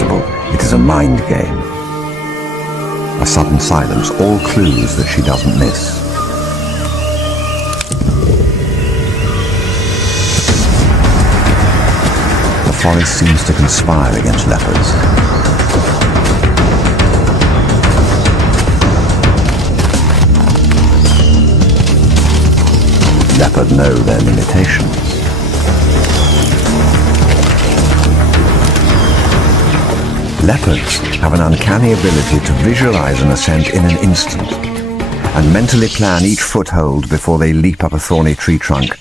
impossible. It is a mind game. A sudden silence, all clues that she doesn't miss. The forest seems to conspire against leopards. Leopards know their limitations. Leopards have an uncanny ability to visualize an ascent in an instant and mentally plan each foothold before they leap up a thorny tree trunk